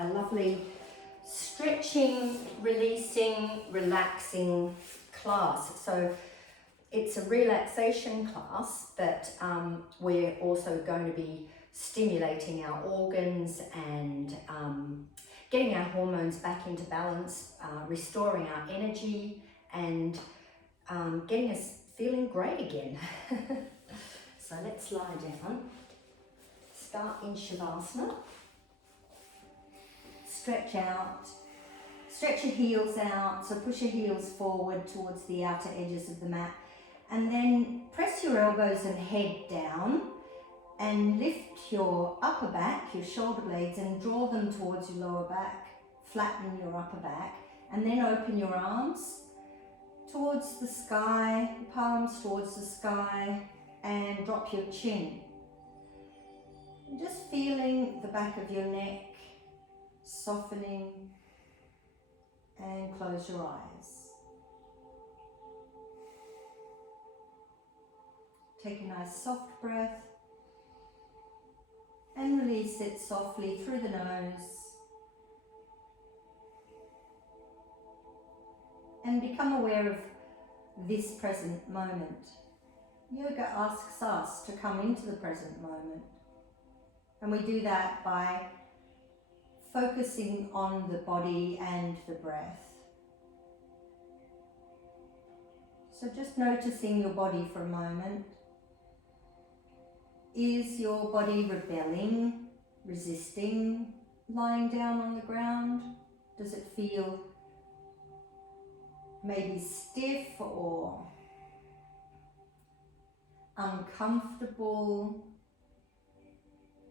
a lovely stretching, releasing, relaxing class. So it's a relaxation class, but we're also going to be stimulating our organs and getting our hormones back into balance, restoring our energy, and getting us feeling great again. So let's lie down. Start in Shavasana. Stretch out. Stretch your heels out, so push your heels forward towards the outer edges of the mat. And then press your elbows and head down and lift your upper back, your shoulder blades, and draw them towards your lower back. Flatten your upper back, and then open your arms towards the sky, palms towards the sky, and drop your chin. And just feeling the back of your neck softening, and close your eyes. Take a nice soft breath and release it softly through the nose. And become aware of this present moment. Yoga asks us to come into the present moment. And we do that by focusing on the body and the breath. So just noticing your body for a moment. Is your body rebelling, resisting, lying down on the ground? Does it feel maybe stiff or uncomfortable?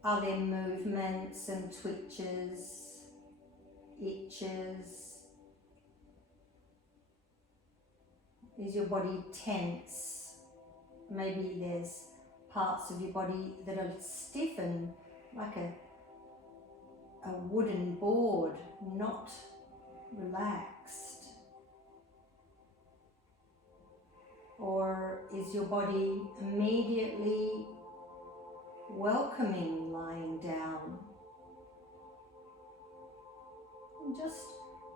Are there movements and twitches, itches? Is your body tense? Maybe there's parts of your body that are stiffened, like a wooden board, not relaxed. Or is your body immediately welcoming lying down? And just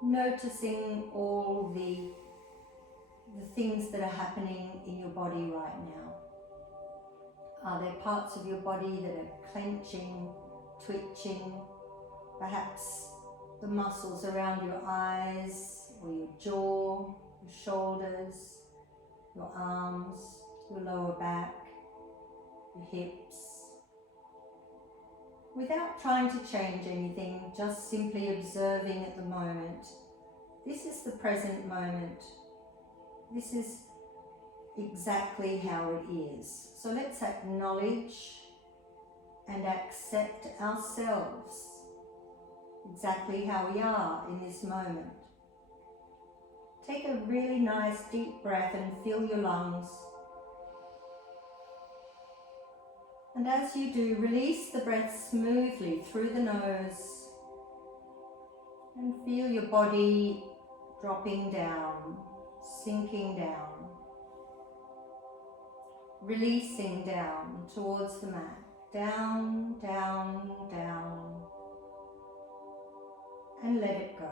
noticing all the things that are happening in your body right now. Are there parts of your body that are clenching, twitching? Perhaps the muscles around your eyes or your jaw, your shoulders, your arms, your lower back, your hips. Without trying to change anything, just simply observing at the moment. This is the present moment. This is exactly how it is. So let's acknowledge and accept ourselves exactly how we are in this moment. Take a really nice deep breath and fill your lungs. And as you do, release the breath smoothly through the nose and feel your body dropping down, sinking down, releasing down towards the mat. Down, down, down, and let it go.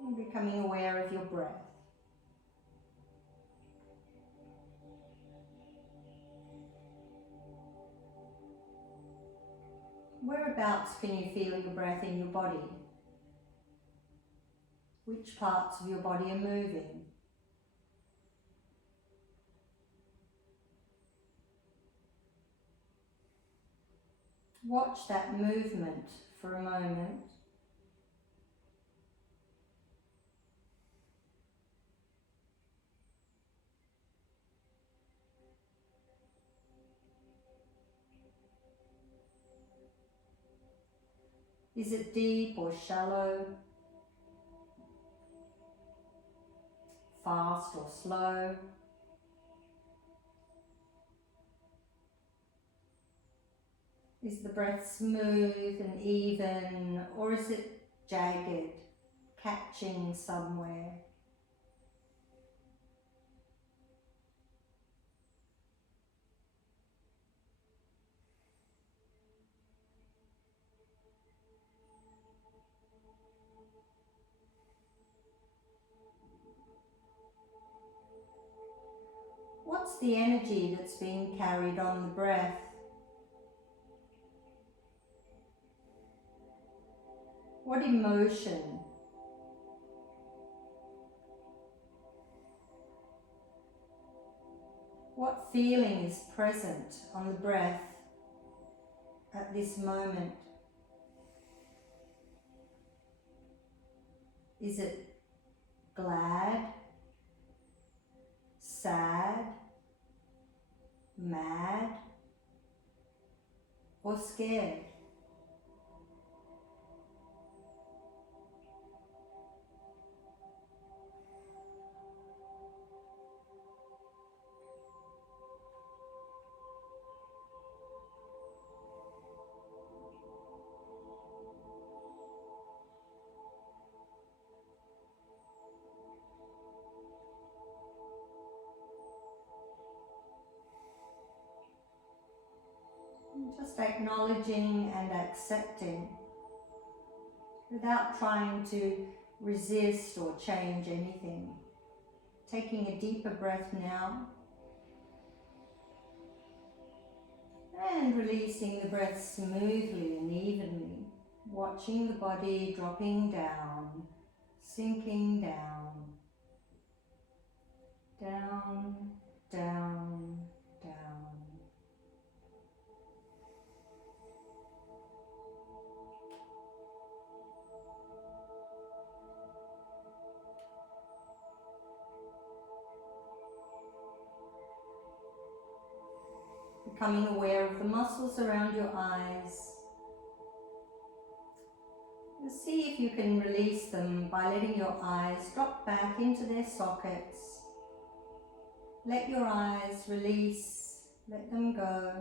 And becoming aware of your breath. Whereabouts can you feel your breath in your body? Which parts of your body are moving? Watch that movement for a moment. Is it deep or shallow? Fast or slow? Is the breath smooth and even, or is it jagged, catching somewhere? What's the energy that's being carried on the breath? What emotion? What feeling is present on the breath at this moment? Is it glad, sad, mad, or scared? Just acknowledging and accepting without trying to resist or change anything. Taking a deeper breath now and releasing the breath smoothly and evenly, watching the body dropping down, sinking down, down, down, down. Becoming aware of the muscles around your eyes. And see if you can release them by letting your eyes drop back into their sockets. Let your eyes release, let them go.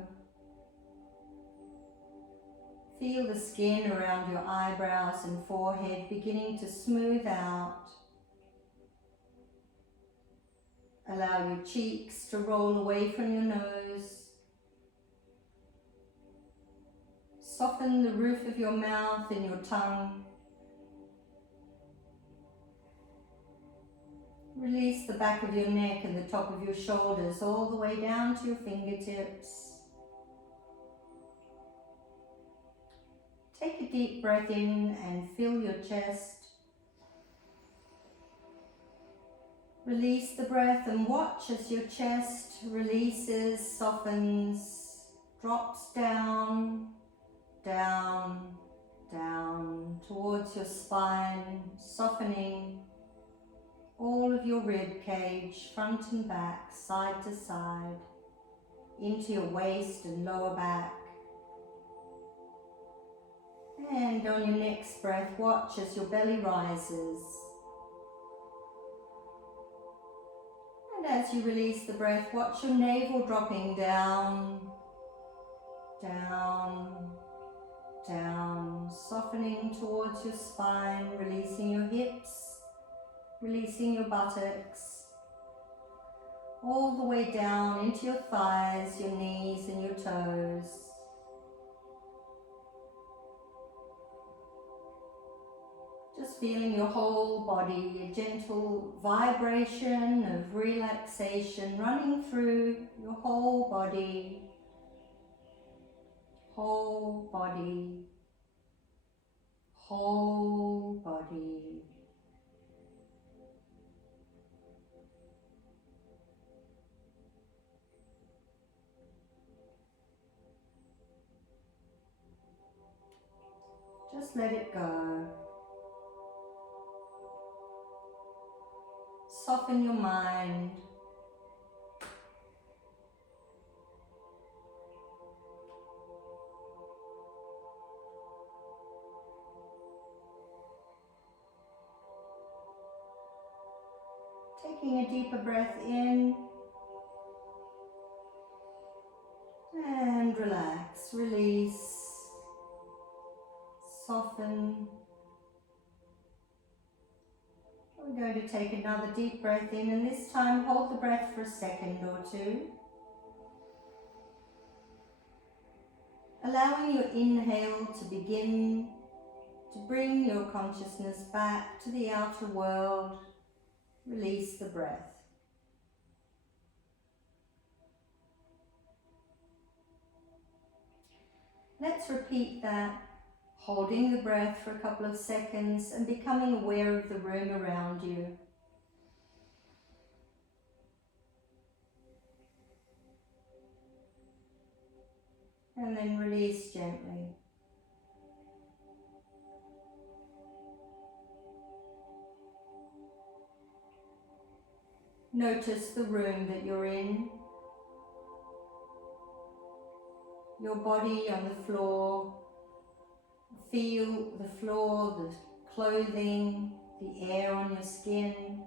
Feel the skin around your eyebrows and forehead beginning to smooth out. Allow your cheeks to roll away from your nose. Soften the roof of your mouth and your tongue. Release the back of your neck and the top of your shoulders all the way down to your fingertips. Take a deep breath in and fill your chest. Release the breath and watch as your chest releases, softens, drops down, down, down towards your spine, softening all of your rib cage, front and back, side to side, into your waist and lower back. And on your next breath, watch as your belly rises. And as you release the breath, watch your navel dropping down, down, down, softening towards your spine, releasing your hips, releasing your buttocks, all the way down into your thighs, your knees and your toes. Just feeling your whole body, a gentle vibration of relaxation running through your whole body, whole body, whole body. Just let it go. Soften your mind. Taking a deeper breath in and relax, release, soften. We're going to take another deep breath in, and this time hold the breath for a second or two. Allowing your inhale to begin to bring your consciousness back to the outer world. Release the breath. Let's repeat that, holding the breath for a couple of seconds and becoming aware of the room around you. And then release gently. Notice the room that you're in, your body on the floor. Feel the floor, the clothing, the air on your skin.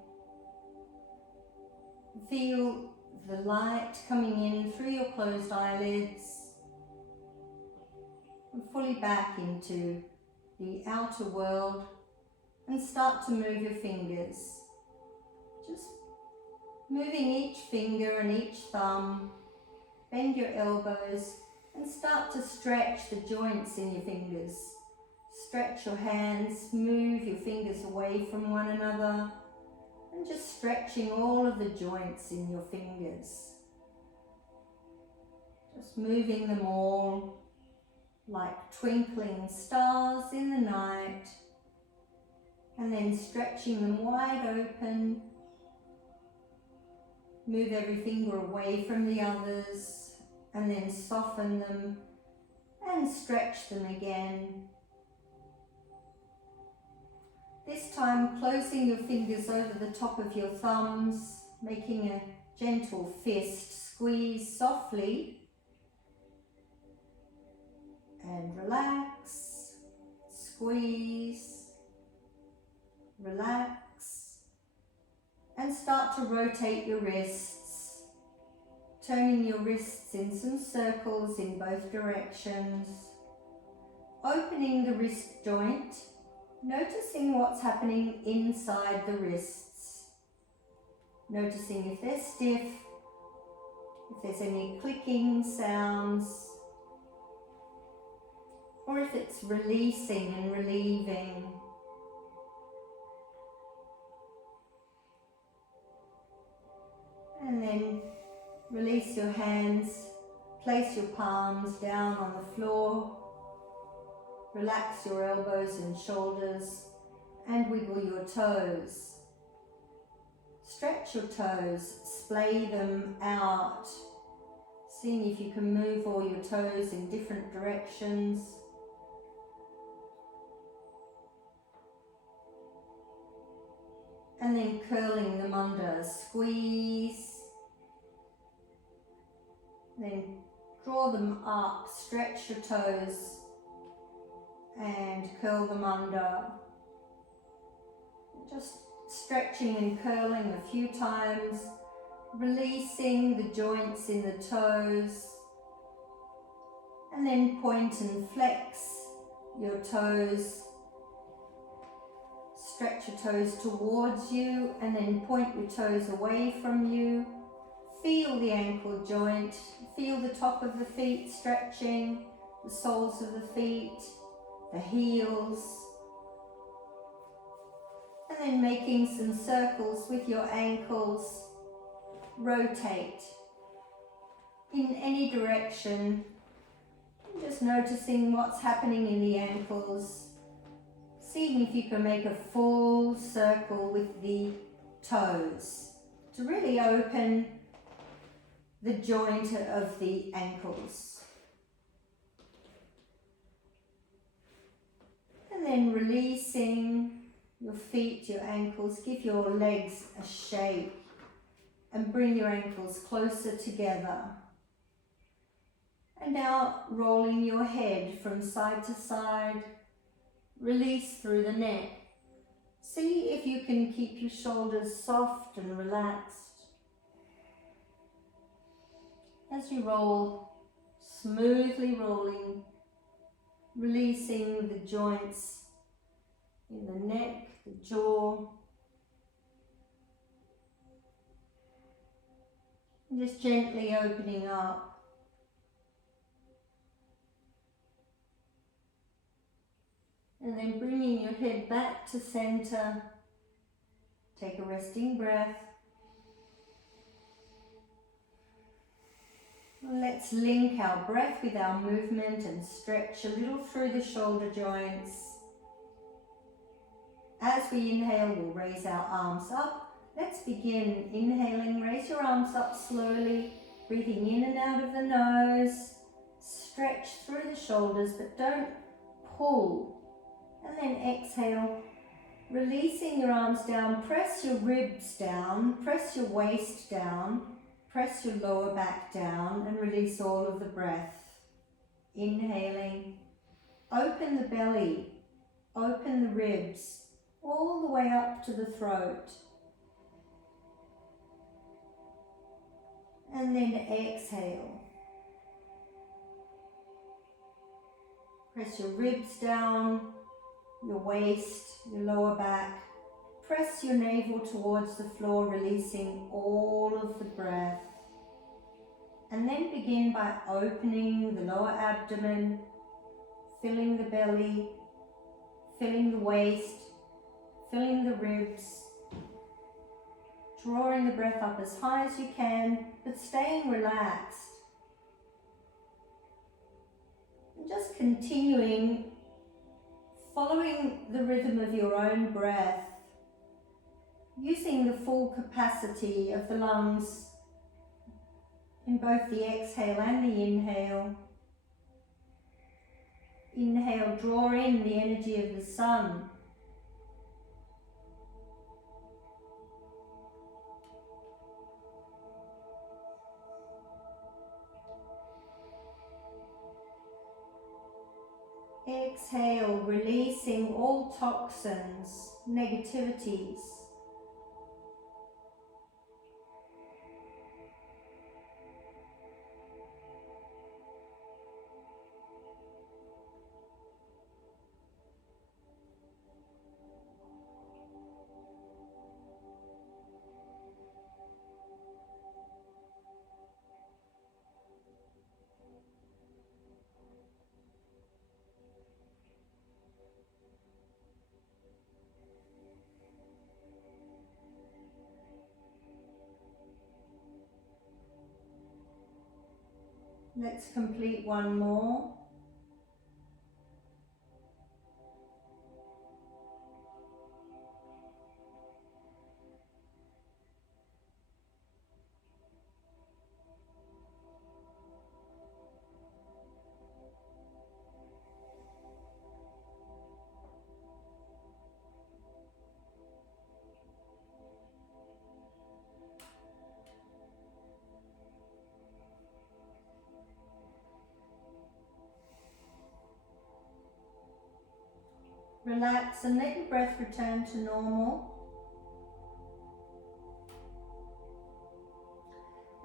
Feel the light coming in through your closed eyelids and fully back into the outer world, and start to move your fingers. Just moving each finger and each thumb. Bend your elbows and start to stretch the joints in your fingers. Stretch your hands, move your fingers away from one another, and just stretching all of the joints in your fingers. Just moving them all like twinkling stars in the night, and then stretching them wide open. Move every finger away from the others, and then soften them and stretch them again. This time closing your fingers over the top of your thumbs, making a gentle fist, squeeze softly and relax, squeeze, relax, and start to rotate your wrists, turning your wrists in some circles in both directions, opening the wrist joint, noticing what's happening inside the wrists, noticing if they're stiff, if there's any clicking sounds, or if it's releasing and relieving. And then release your hands, place your palms down on the floor, relax your elbows and shoulders, and wiggle your toes. Stretch your toes, splay them out, seeing if you can move all your toes in different directions. And then curling them under, squeeze, then draw them up, stretch your toes and curl them under. Just stretching and curling a few times, releasing the joints in the toes, and then point and flex your toes. Stretch your toes towards you and then point your toes away from you. Feel the ankle joint, feel the top of the feet stretching, the soles of the feet, the heels. And then making some circles with your ankles. Rotate in any direction. Just noticing what's happening in the ankles. Seeing if you can make a full circle with the toes to really open the joint of the ankles. And then releasing your feet, your ankles, give your legs a shake and bring your ankles closer together. And now rolling your head from side to side. Release through the neck. See if you can keep your shoulders soft and relaxed. As you roll, smoothly rolling, releasing the joints in the neck, the jaw. And just gently opening up. And then bringing your head back to center. Take a resting breath. Let's link our breath with our movement and stretch a little through the shoulder joints. As we inhale, we'll raise our arms up. Let's begin inhaling. Raise your arms up slowly, breathing in and out of the nose. Stretch through the shoulders, but don't pull. And then exhale, releasing your arms down. Press your ribs down, press your waist down, press your lower back down, and release all of the breath. Inhaling, open the belly, open the ribs, all the way up to the throat. And then exhale. Press your ribs down, your waist, your lower back. Press your navel towards the floor, releasing all of the breath. And then begin by opening the lower abdomen, filling the belly, filling the waist, filling the ribs, drawing the breath up as high as you can, but staying relaxed. And just continuing, following the rhythm of your own breath, using the full capacity of the lungs in both the exhale and the inhale. Inhale, draw in the energy of the sun. Exhale, releasing all toxins, negativities. Let's complete one more. Relax and let your breath return to normal.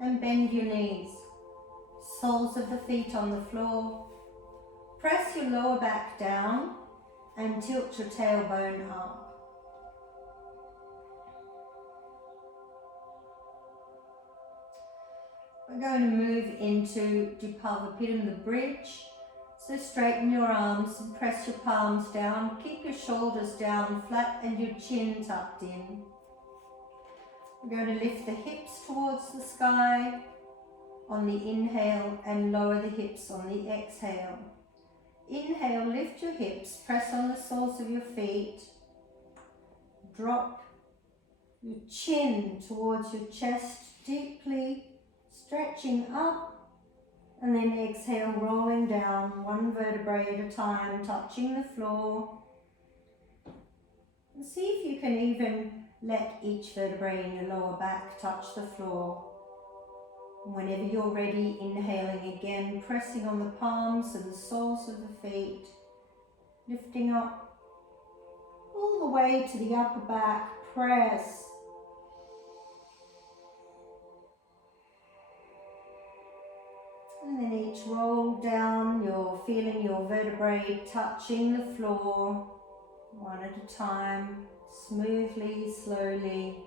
And bend your knees, soles of the feet on the floor. Press your lower back down and tilt your tailbone up. We're going to move into Dipavapidam, the bridge. So straighten your arms and press your palms down. Keep your shoulders down flat and your chin tucked in. We're going to lift the hips towards the sky on the inhale and lower the hips on the exhale. Inhale, lift your hips, press on the soles of your feet. Drop your chin towards your chest deeply, stretching up. And then exhale, rolling down, one vertebrae at a time, touching the floor. And see if you can even let each vertebrae in your lower back touch the floor. And whenever you're ready, inhaling again, pressing on the palms and the soles of the feet, lifting up all the way to the upper back, press. And then each roll down, you're feeling your vertebrae touching the floor, one at a time, smoothly, slowly.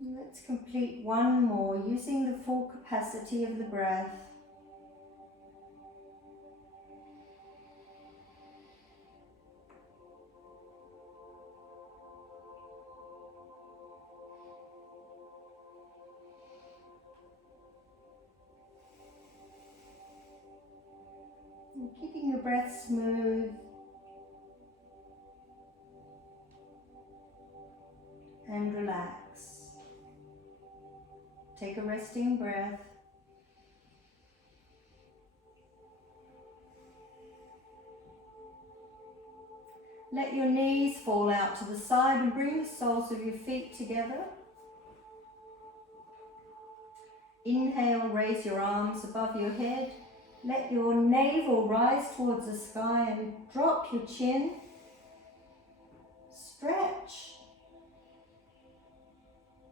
Let's complete one more using the full capacity of the breath. And keeping your breath smooth and relax. Take a resting breath. Let your knees fall out to the side and bring the soles of your feet together. Inhale, raise your arms above your head. Let your navel rise towards the sky and drop your chin. Stretch.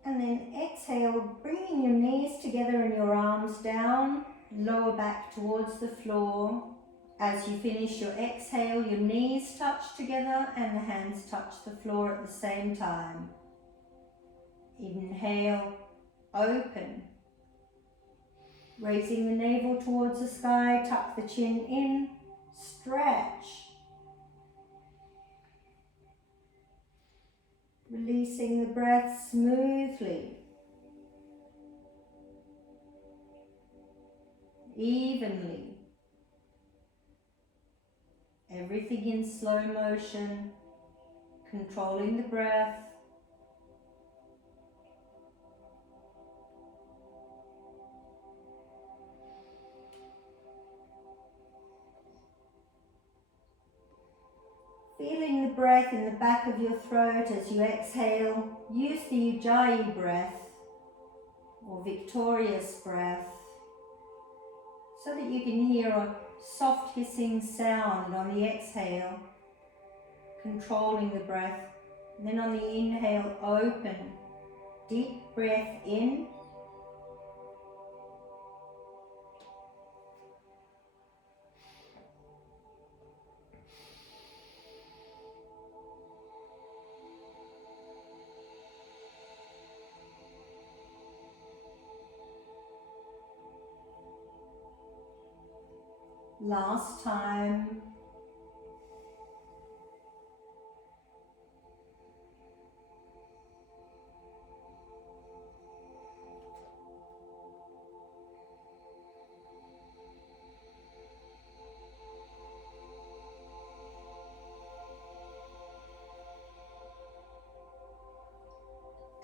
And then exhale, bringing your knees together and your arms down, lower back towards the floor. As you finish your exhale, your knees touch together and the hands touch the floor at the same time. Inhale, open. Raising the navel towards the sky, tuck the chin in, stretch. Releasing the breath smoothly, evenly. Everything in slow motion, controlling the breath. Feeling the breath in the back of your throat as you exhale, use the Ujjayi breath or victorious breath so that you can hear a soft hissing sound on the exhale, controlling the breath. And then on the inhale, open, deep breath in. Last time.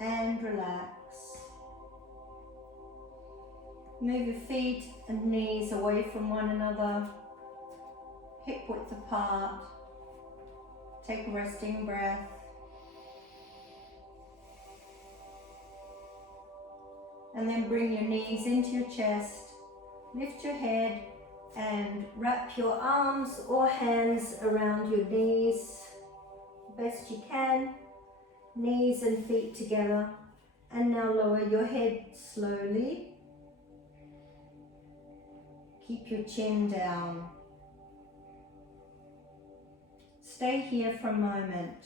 And relax. Move your feet and knees away from one another, hip width apart. Take a resting breath. And then bring your knees into your chest, lift your head and wrap your arms or hands around your knees best you can. Knees and feet together. And now lower your head slowly. Keep your chin down. Stay here for a moment.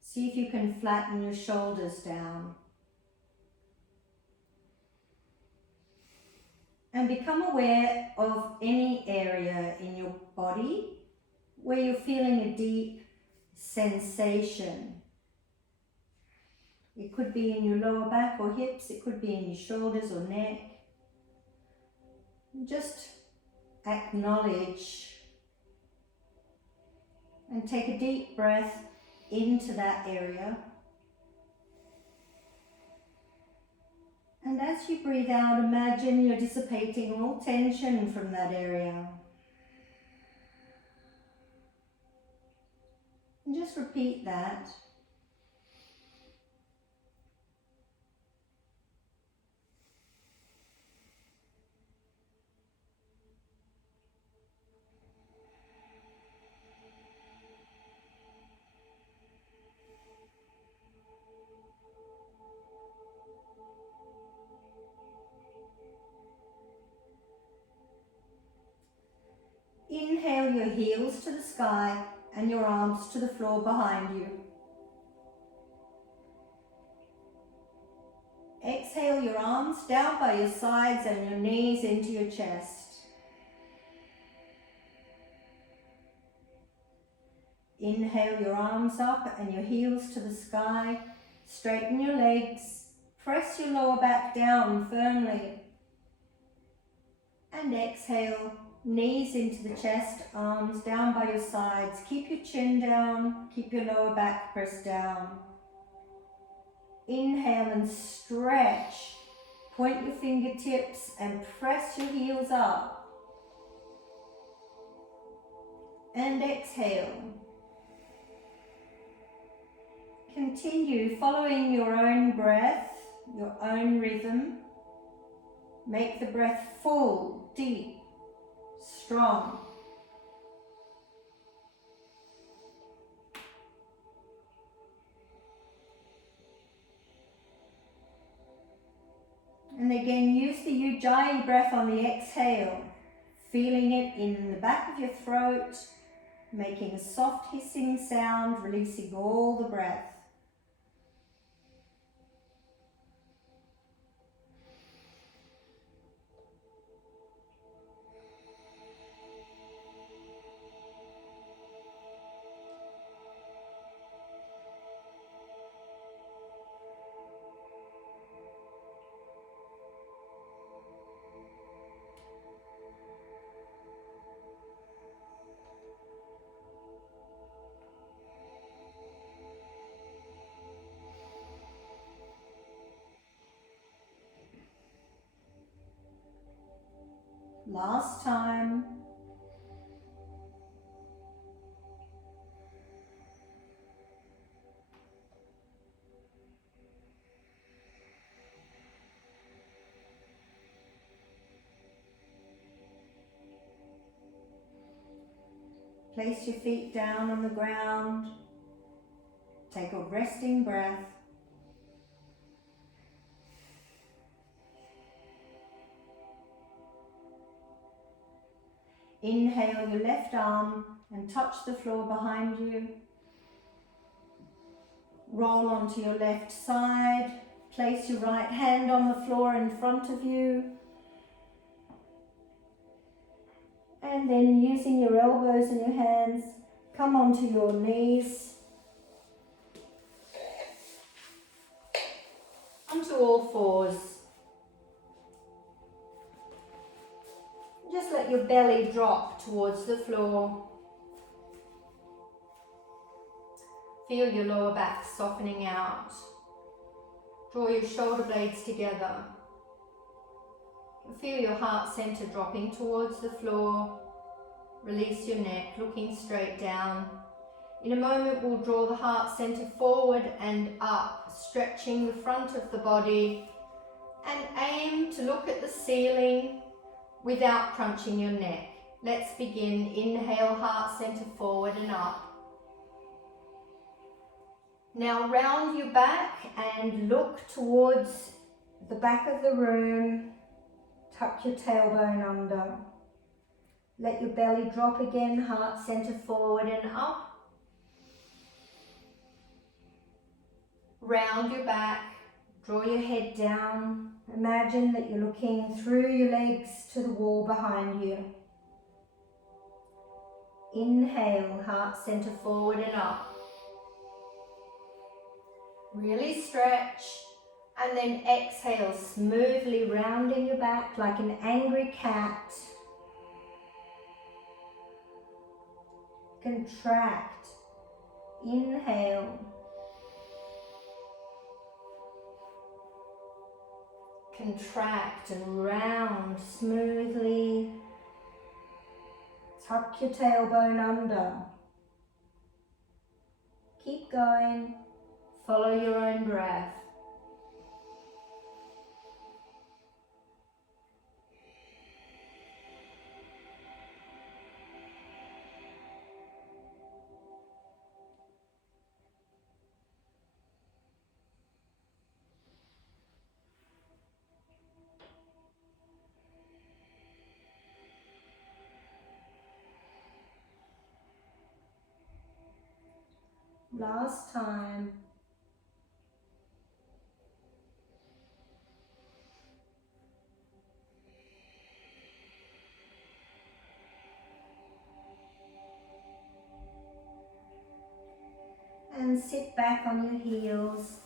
See if you can flatten your shoulders down. And become aware of any area in your body where you're feeling a deep sensation. It could be in your lower back or hips, it could be in your shoulders or neck. Just acknowledge and take a deep breath into that area. And as you breathe out, imagine you're dissipating all tension from that area. And just repeat that. Inhale your heels to the sky and your arms to the floor behind you. exhale your arms down by your sides and your knees into your chest. Inhale your arms up and your heels to the sky. Straighten your legs. Press your lower back down firmly. And exhale, knees into the chest, arms down by your sides. Keep your chin down, keep your lower back pressed down. Inhale and stretch. Point your fingertips and press your heels up. And exhale. Continue following your own breath, your own rhythm. Make the breath full, deep, strong. And again, use the Ujjayi breath on the exhale, feeling it in the back of your throat, making a soft hissing sound, releasing all the breath. Last time. Place your feet down on the ground. Take a resting breath. Inhale your left arm and touch the floor behind you. Roll onto your left side. Place your right hand on the floor in front of you. And then using your elbows and your hands, come onto your knees. Onto all fours. Just let your belly drop towards the floor. Feel your lower back softening out. Draw your shoulder blades together. Feel your heart center dropping towards the floor. Release your neck, looking straight down. In a moment, we'll draw the heart center forward and up, stretching the front of the body, and aim to look at the ceiling without crunching your neck. Let's begin. Inhale, heart center forward and up. Now round your back and look towards the back of the room. Tuck your tailbone under. Let your belly drop again, heart center forward and up. Round your back, draw your head down. Imagine that you're looking through your legs to the wall behind you. Inhale, heart center forward and up. Really stretch, and then exhale, smoothly rounding your back like an angry cat. Contract. Inhale. Contract and round smoothly. Tuck your tailbone under. Keep going. Follow your own breath. Last time. can sit back on your heels,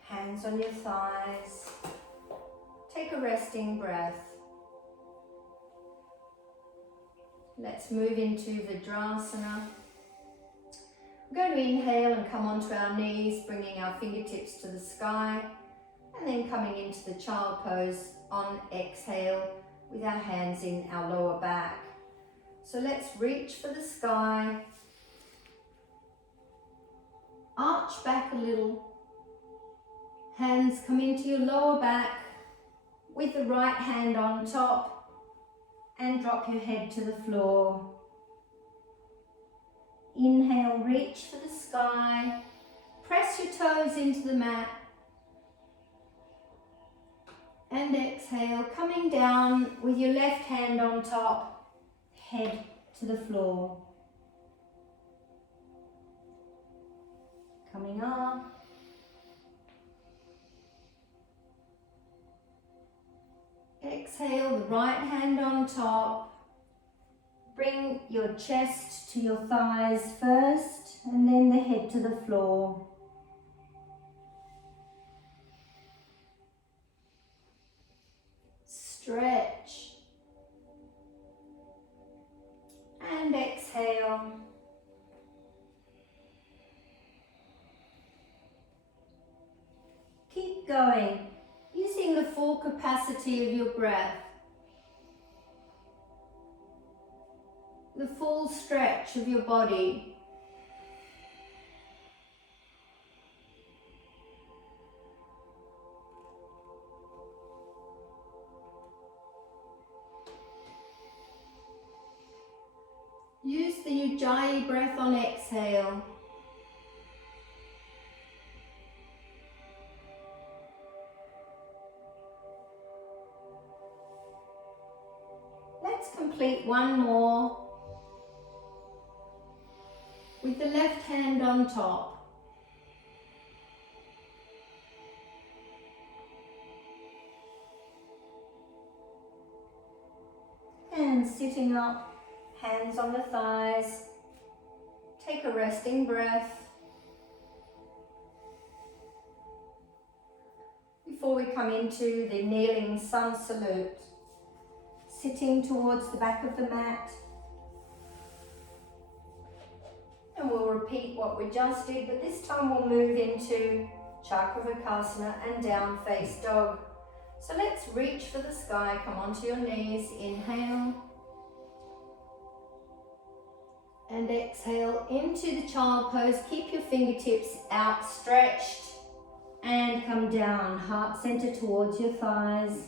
hands on your thighs. Take a resting breath. Let's move into Vajrasana. We're going to inhale and come onto our knees, bringing our fingertips to the sky, and then coming into the child pose on exhale with our hands in our lower back. So let's reach for the sky, arch back a little, hands come into your lower back with the right hand on top, and drop your head to the floor. Inhale, reach for the sky, press your toes into the mat, and exhale, coming down with your left hand on top, head to the floor. Coming up. Exhale, the right hand on top. Bring your chest to your thighs first, and then the head to the floor. Stretch. And exhale. Keep going, using the full capacity of your breath. The full stretch of your body. Use the Ujjayi breath on exhale. Let's complete one more. With the left hand on top. And sitting up, hands on the thighs. Take a resting breath. Before we come into the kneeling sun salute, sitting towards the back of the mat. And we'll repeat what we just did, but this time we'll move into Chakravarkasana and down face dog. So let's reach for the sky, come onto your knees, inhale. And exhale into the child pose. Keep your fingertips outstretched and come down, heart center towards your thighs.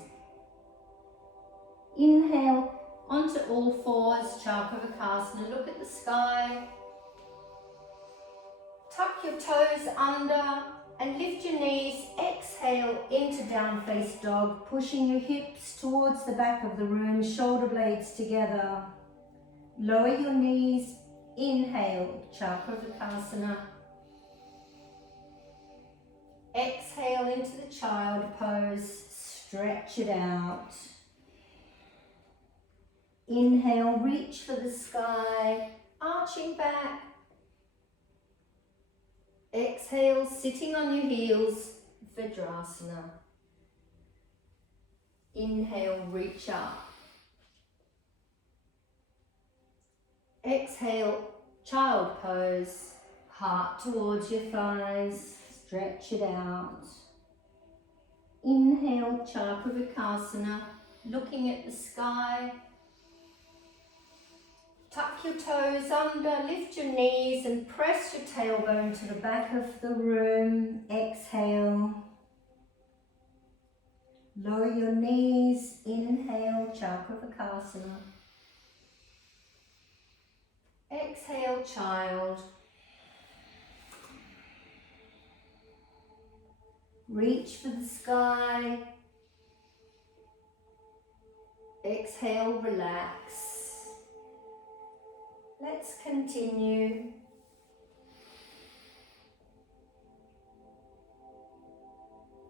Inhale onto all fours, Chakravarkasana. Look at the sky. Tuck your toes under and lift your knees. Exhale into down face dog, pushing your hips towards the back of the room, shoulder blades together. Lower your knees. Inhale, Chakravarkasana. Exhale into the child pose, stretch it out. Inhale, reach for the sky, arching back. Exhale, sitting on your heels, Vajrasana. Inhale, reach up. Exhale, child pose, heart towards your thighs, stretch it out. Inhale, Chakravarkasana, looking at the sky. Tuck your toes under, lift your knees and press your tailbone to the back of the room. Exhale. Lower your knees, inhale, Chakravarkasana. Exhale, child. Reach for the sky. Exhale, relax. Let's continue.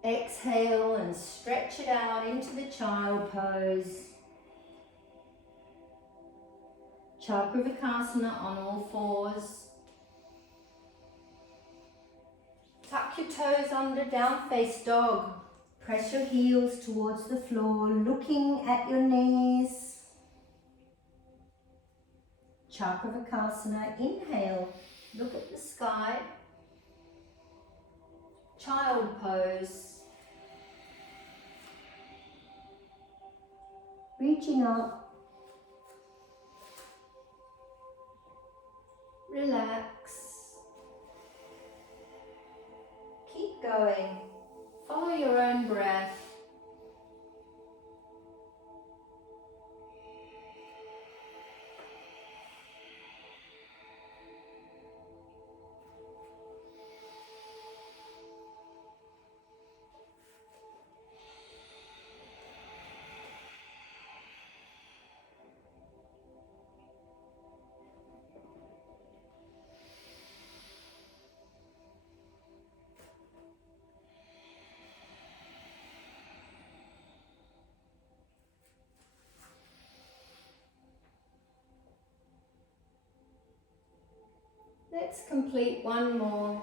Exhale and stretch it out into the child pose. Chakravarkasana on all fours. toes under, down face dog. Press your heels towards the floor, looking at your knees. Chakravakasana, inhale, look at the sky. Child pose. Reaching up. Relax. Keep going. Follow your own breath. Let's complete one more.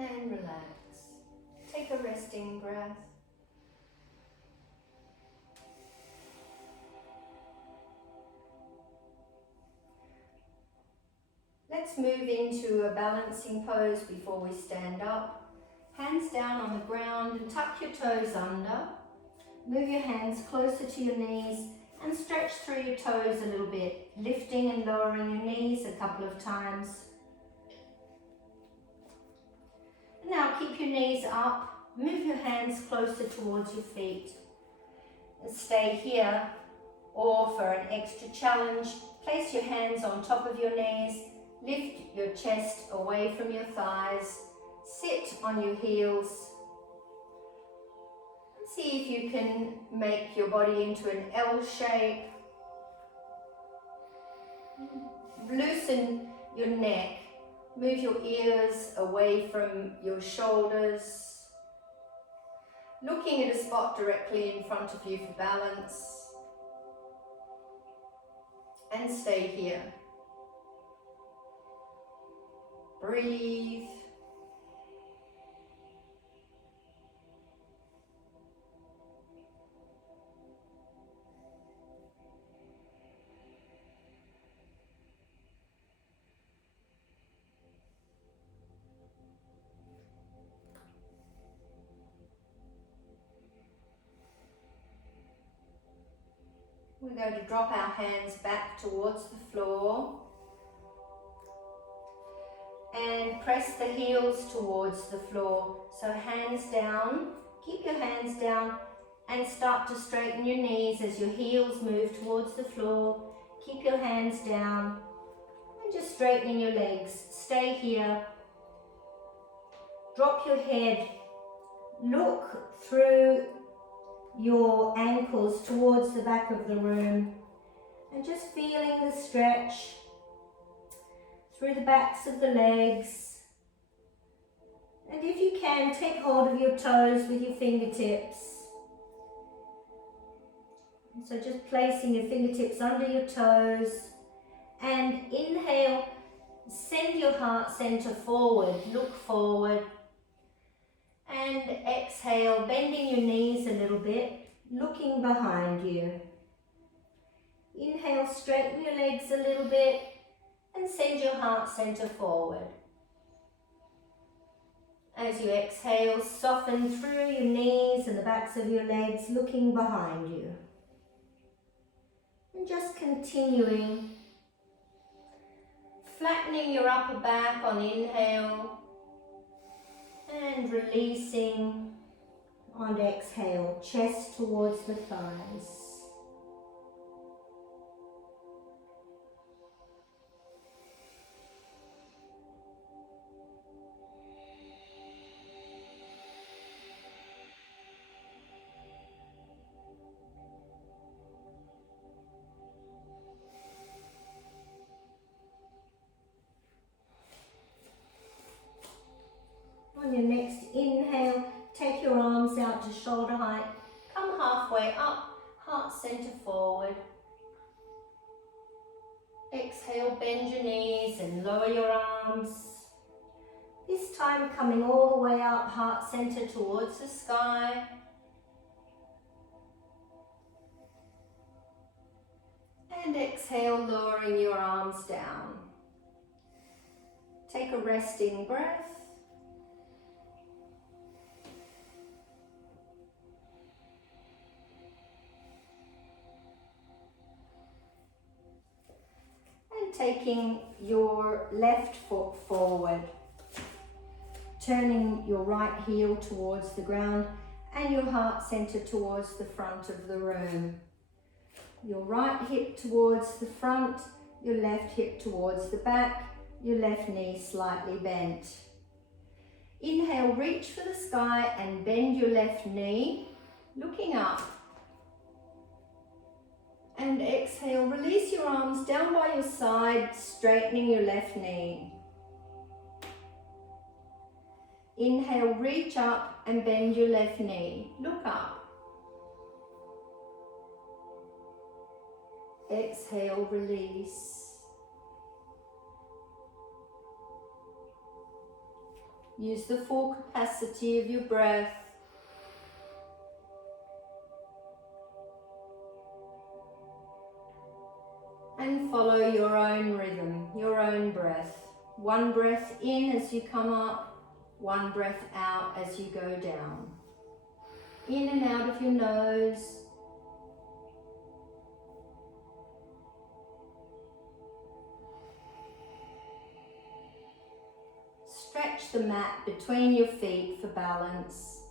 And relax. Take a resting breath. Let's move into a balancing pose before we stand up. Hands down on the ground and tuck your toes under. Move your hands closer to your knees and stretch through your toes a little bit, lifting and lowering your knees a couple of times. Now keep your knees up, move your hands closer towards your feet and stay here, or for an extra challenge, place your hands on top of your knees, lift your chest away from your thighs, sit on your heels. See if you can make your body into an L shape. Loosen your neck. Move your ears away from your shoulders. Looking at a spot directly in front of you for balance. And stay here. Breathe. We're going to drop our hands back towards the floor and press the heels towards the floor. So hands down, keep your hands down and start to straighten your knees as your heels move towards the floor. Keep your hands down and just straightening your legs. Stay here. Drop your head. Look through your ankles towards the back of the room and just feeling the stretch through the backs of the legs. And if you can, take hold of your toes with your fingertips. And so just placing your fingertips under your toes and inhale, send your heart center forward, look forward. And exhale, bending your knees a little bit, looking behind you. Inhale, straighten your legs a little bit and send your heart center forward. As you exhale, soften through your knees and the backs of your legs, looking behind you. And just continuing, Flattening your upper back on inhale and releasing on exhale, chest towards the thighs. On your next inhale, take your arms out to shoulder height. Come halfway up, heart center forward. Exhale, bend your knees and lower your arms. This time coming all the way up, heart center towards the sky. And exhale, lowering your arms down. Take a resting breath. And taking your left foot forward, turning your right heel towards the ground and your heart center towards the front of the room. Your right hip towards the front, your left hip towards the back, your left knee slightly bent. Inhale, reach for the sky and bend your left knee, looking up. And exhale, release your arms down by your side, straightening your left knee. Inhale, reach up and bend your left knee, look up. Exhale, release. Use the full capacity of your breath. And follow your own rhythm, your own breath. One breath in as you come up, one breath out as you go down. In and out of your nose. Stretch the mat between your feet for balance.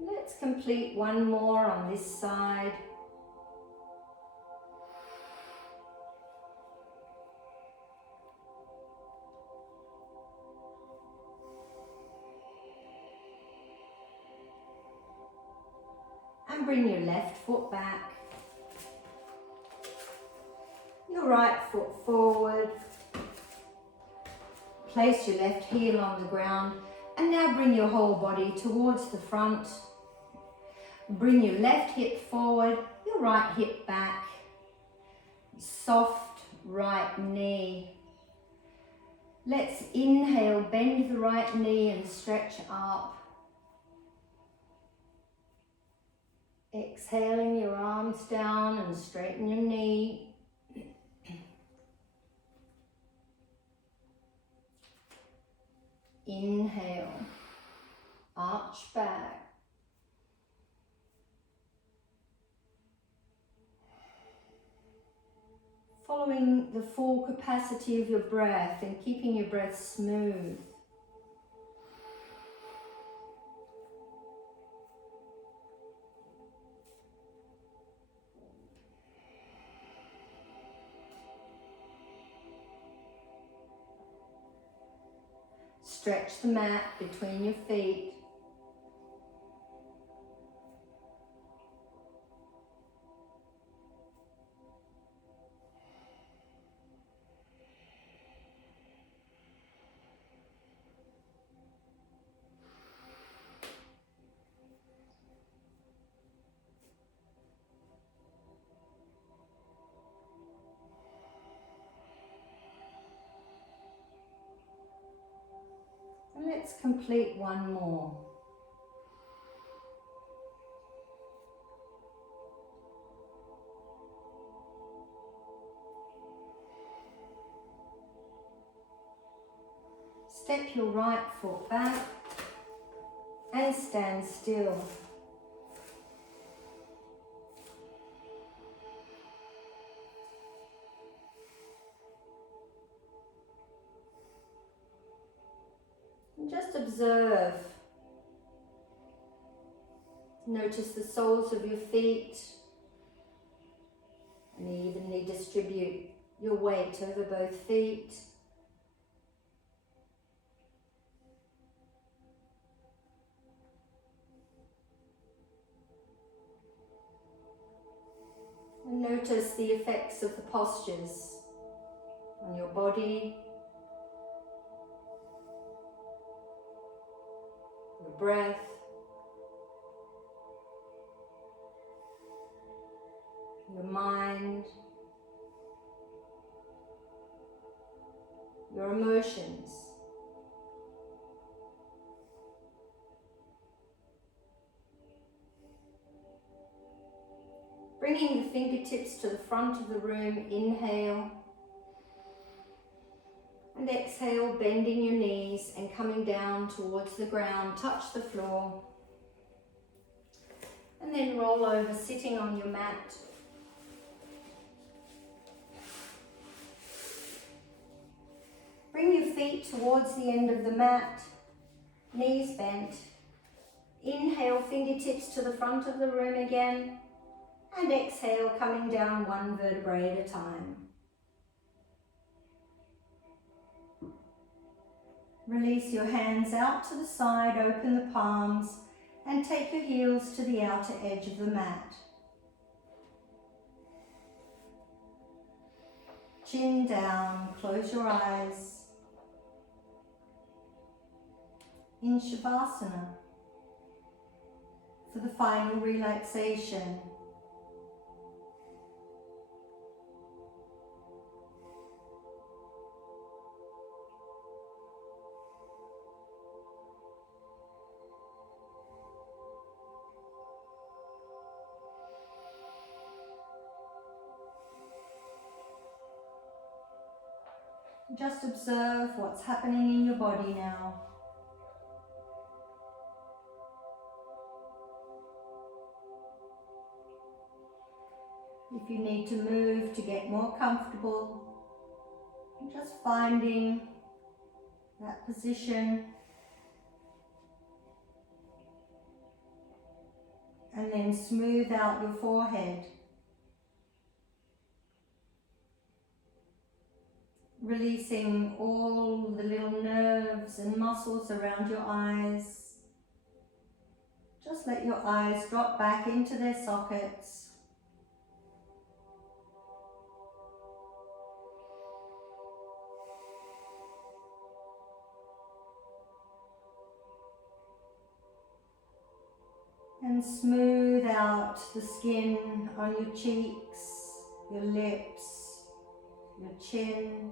Let's complete one more on this side. And bring your left foot back. Your right foot forward. Place your left heel on the ground. And now bring your whole body towards the front. Bring your left hip forward, your right hip back. Soft right knee. Let's inhale, bend the right knee and stretch up. Exhaling your arms down and straighten your knee. Inhale, arch back. Following the full capacity of your breath and keeping your breath smooth. Stretch the mat between your feet. And let's complete one more. Step your right foot back. and stand still. And just observe. Notice the soles of your feet and evenly distribute your weight over both feet. And notice the effects of the postures on your body, your breath, your mind, your emotions. Bringing the fingertips to the front of the room, inhale. And exhale, bending your knees and coming down towards the ground, touch the floor. And then roll over, sitting on your mat. Bring your feet towards the end of the mat, knees bent. Inhale, fingertips to the front of the room again. And exhale, coming down one vertebrae at a time. Release your hands out to the side, open the palms, and take your heels to the outer edge of the mat. Chin down, close your eyes. In Shavasana, for the final relaxation. Just observe what's happening in your body now. If you need to move to get more comfortable, just finding that position and then smooth out your forehead. Releasing all the little nerves and muscles around your eyes. Just let your eyes drop back into their sockets. And smooth out the skin on your cheeks, your lips, your chin,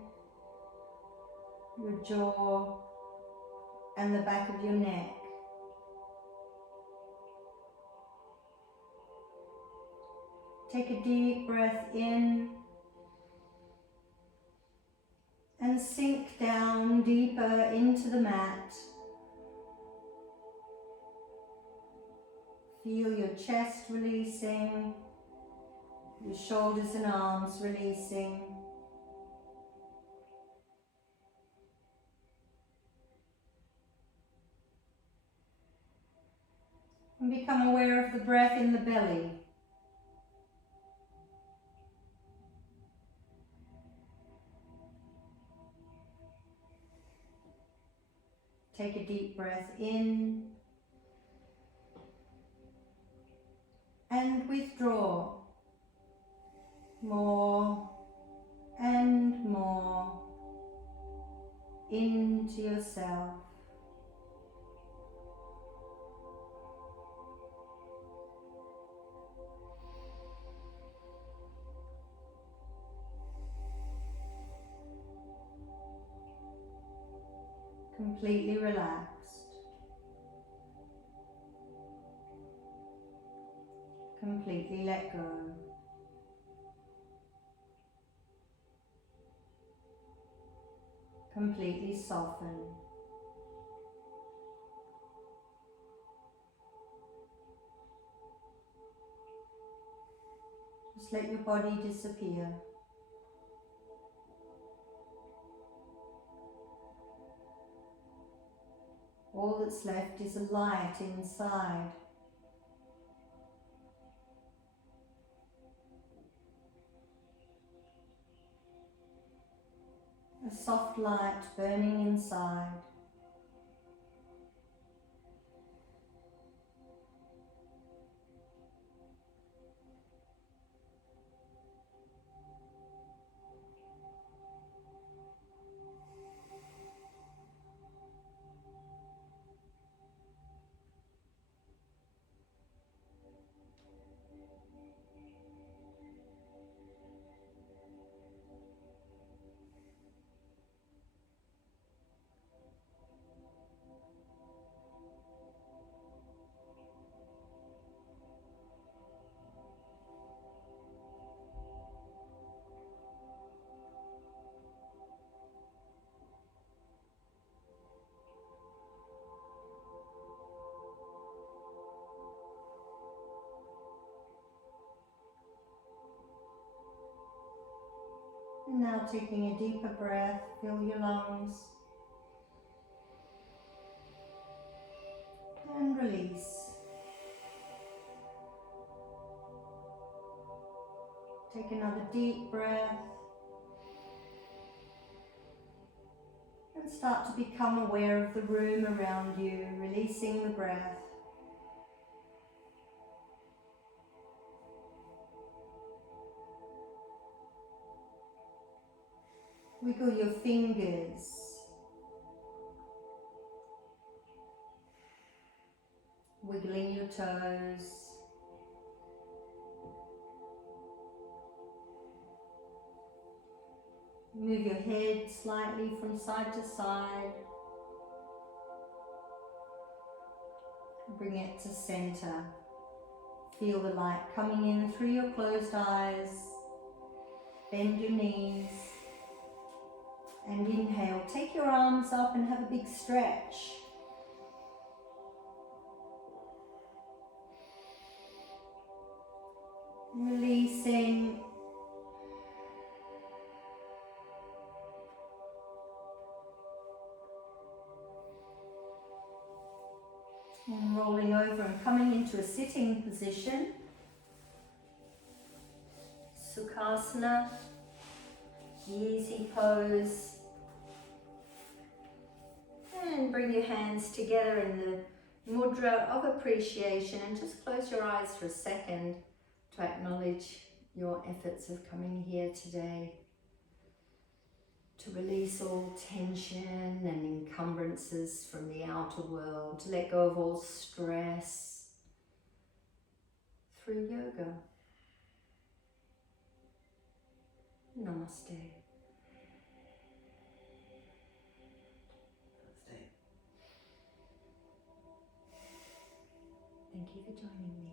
your jaw, and the back of your neck. Take a deep breath in and sink down deeper into the mat. Feel your chest releasing, your shoulders and arms releasing. And become aware of the breath in the belly. Take a deep breath in and withdraw more and more into yourself. Completely relaxed. Completely let go. Completely soften. Just let your body disappear. All that's left is a light inside. A soft light burning inside. And now taking a deeper breath, fill your lungs. And release. Take another deep breath. And start to become aware of the room around you, releasing the breath. Wiggle your fingers. Wiggling your toes. Move your head slightly from side to side. Bring it to center. Feel the light coming in through your closed eyes. Bend your knees. And inhale. Take your arms up and have a big stretch. Releasing. And rolling over and coming into a sitting position. Sukhasana, the easy pose. And bring your hands together in the mudra of appreciation and just close your eyes for a second to acknowledge your efforts of coming here today. To release all tension and encumbrances from the outer world, to let go of all stress through yoga. Namaste. Thank you for joining me.